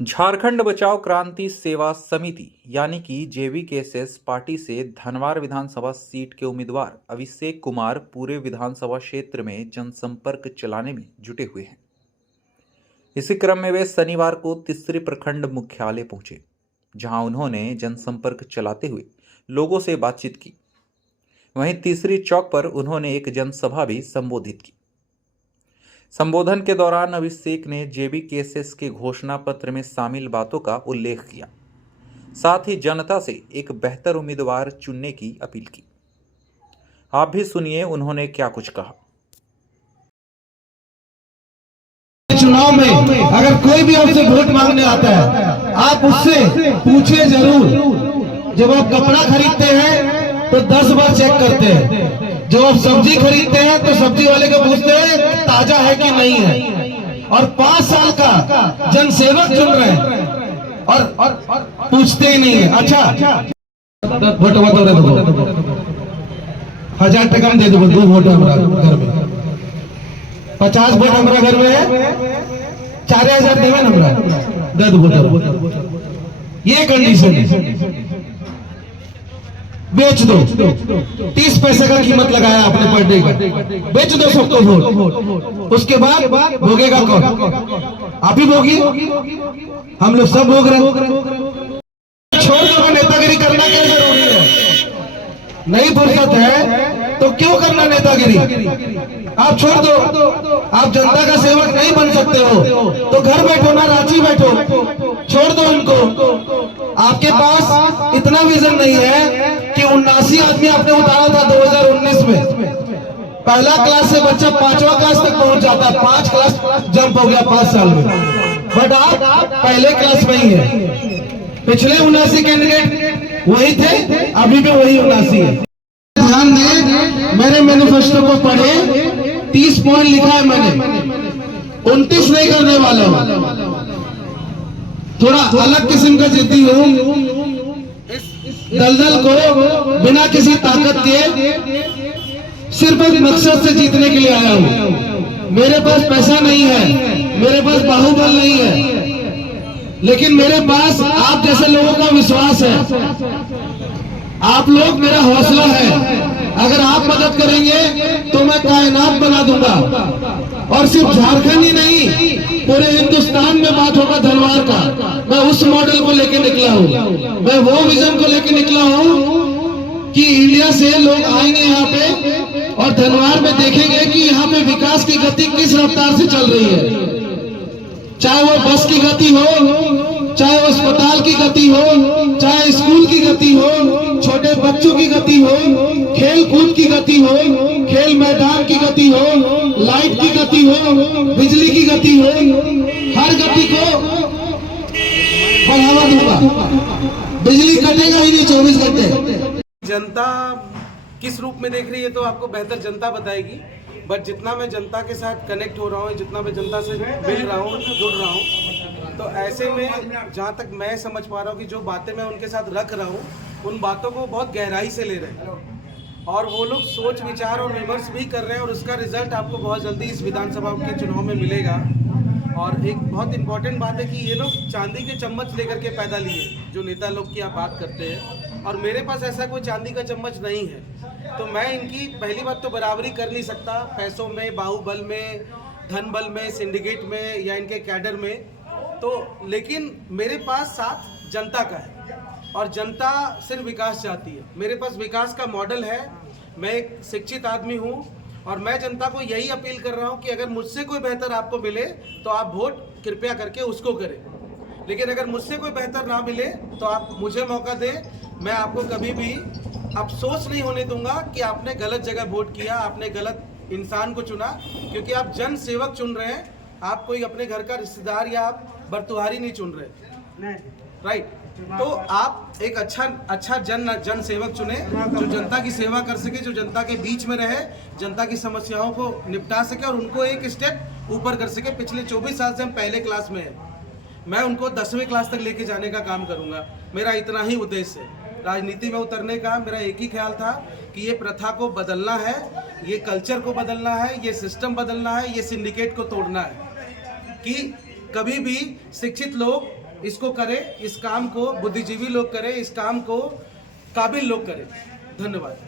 झारखंड बचाओ क्रांति सेवा समिति यानी कि जेवीकेएसएस पार्टी से धनवार विधानसभा सीट के उम्मीदवार अभिषेक कुमार पूरे विधानसभा क्षेत्र में जनसंपर्क चलाने में जुटे हुए हैं। इसी क्रम में वे शनिवार को तीसरी प्रखंड मुख्यालय पहुंचे, जहां उन्होंने जनसंपर्क चलाते हुए लोगों से बातचीत की। वहीं तीसरी चौक पर उन्होंने एक जनसभा भी संबोधित की। संबोधन के दौरान अभिषेक ने जेवीकेएसएस के घोषणा पत्र में शामिल बातों का उल्लेख किया, साथ ही जनता से एक बेहतर उम्मीदवार चुनने की अपील की। आप भी सुनिए उन्होंने क्या कुछ कहा। चुनाव में अगर कोई भी आपसे वोट मांगने आता है, आप उससे पूछे जरूर। जब आप कपड़ा खरीदते हैं तो 10 बार चेक करते हैं। जब आप सब्जी खरीदते हैं तो सब्जी वाले को पूछते हैं ताजा है कि नहीं है। और 5 साल का जनसेवक चुन रहे हैं और पूछते ही नहीं है। अच्छा वोट 1000 टका में दे दो, 2 वोट हमारा घर में, 50 वोट हमारा घर में है, 4000 देवे हमारा 10 वोट। ये कंडीशन है। बेच दो, 30 पैसे का कीमत लगाया आपने पर डे का, बेच दो सबको वोट। उसके बाद भोगेगा कौन? आप ही भोगिए, हम लोग सब भोग रहे हैं। छोड़ दो, नेतागिरी करना क्या जरूरी है? नहीं फुर्सत है तो क्यों करना नेतागिरी? आप छोड़ दो। आप जनता का सेवक नहीं बन सकते हो तो घर बैठो ना, रांची बैठो, छोड़ दो उनको। आपके पास इतना विजन नहीं है कि 79 आदमी आपने उतारा था 2019 में। पहला क्लास से बच्चा 5वां क्लास तक पहुंच जाता है, 5 क्लास जंप हो गया 5 साल में, बट आप पहले क्लास में ही है। पिछले 79 कैंडिडेट वही थे, अभी भी वही 79 है। ध्यान दें, मेरे मैनिफेस्टो को पढ़े, 30 पॉइंट लिखा है मैंने, 29 नहीं करने वाला हूं। थोड़ा अलग किस्म का जिद्दी हूं। दलदल को बिना किसी ताकत के सिर्फ एक मकसद से जीतने के लिए आया हूं। मेरे पास पैसा नहीं है, मेरे पास बाहुबल नहीं है, लेकिन मेरे पास आप जैसे लोगों का विश्वास है। आप लोग मेरा हौसला है। अगर आप मदद करेंगे तो मैं कायनात बना दूंगा। और सिर्फ झारखंड ही नहीं, पूरे हिंदुस्तान में बात होगा धनवार का। मैं उस मॉडल को लेके निकला हूं, मैं वो विजन को लेके निकला हूं कि इंडिया से लोग आएंगे यहाँ पे और धनवार में देखेंगे कि यहाँ पे विकास की गति किस रफ्तार से चल रही है। चाहे वो बस की गति हो, चाहे वो अस्पताल की गति हो, चाहे स्कूल की गति हो, छोटे बच्चों की गति हो, खेल कूद की गति हो, खेल मैदान की गति हो, लाइट की गति हो, बिजली की गति हो, हर गति को बढ़ावा दूंगा। बिजली कटेगा ही नहीं 24 घंटे। जनता किस रूप में देख रही है तो आपको बेहतर जनता बताएगी, बट जितना मैं जनता के साथ कनेक्ट हो रहा हूँ, जितना मैं जनता से मिल रहा हूँ, जुड़ रहा हूँ, तो ऐसे में जहाँ तक मैं समझ पा रहा हूँ कि जो बातें मैं उनके साथ रख रहा हूँ, उन बातों को बहुत गहराई से ले रहे हैं और वो लोग सोच विचार और विमर्श भी कर रहे हैं और उसका रिजल्ट आपको बहुत जल्दी इस विधानसभा के चुनाव में मिलेगा। और एक बहुत इंपॉर्टेंट बात है कि ये लोग चांदी के चम्मच लेकर के पैदा लिए, जो नेता लोग की आप बात करते हैं, और मेरे पास ऐसा कोई चांदी का चम्मच नहीं है। तो मैं इनकी पहली बात तो बराबरी कर नहीं सकता पैसों में, बाहुबल में, धन बल में, सिंडिकेट में या इनके कैडर में, तो लेकिन मेरे पास साथ जनता का है और जनता सिर्फ विकास चाहती है। मेरे पास विकास का मॉडल है। मैं एक शिक्षित आदमी हूँ और मैं जनता को यही अपील कर रहा हूँ कि अगर मुझसे कोई बेहतर आपको मिले तो आप वोट कृपया करके उसको करें, लेकिन अगर मुझसे कोई बेहतर ना मिले तो आप मुझे मौका दें। मैं आपको कभी भी अफसोस नहीं होने दूंगा कि आपने गलत जगह वोट किया, आपने गलत इंसान को चुना, क्योंकि आप जन सेवक चुन रहे हैं। आप कोई अपने घर का रिश्तेदार या आप बरतुहारी नहीं चुन रहे, राइट? तो आप एक अच्छा जन सेवक चुने जो जनता की सेवा कर सके, जो जनता के बीच में रहे, जनता की समस्याओं को निपटा सके और उनको एक स्टेप ऊपर कर सके। पिछले 24 साल से हम पहले क्लास में हैं, मैं उनको 10वीं क्लास तक लेके जाने का काम करूंगा। मेरा इतना ही उद्देश्य है। राजनीति में उतरने का मेरा एक ही ख्याल था कि ये प्रथा को बदलना है, ये कल्चर को बदलना है, ये सिस्टम बदलना है, ये सिंडिकेट को तोड़ना है कि कभी भी शिक्षित लोग इसको करें, इस काम को बुद्धिजीवी लोग करें, इस काम को काबिल लोग करें। धन्यवाद।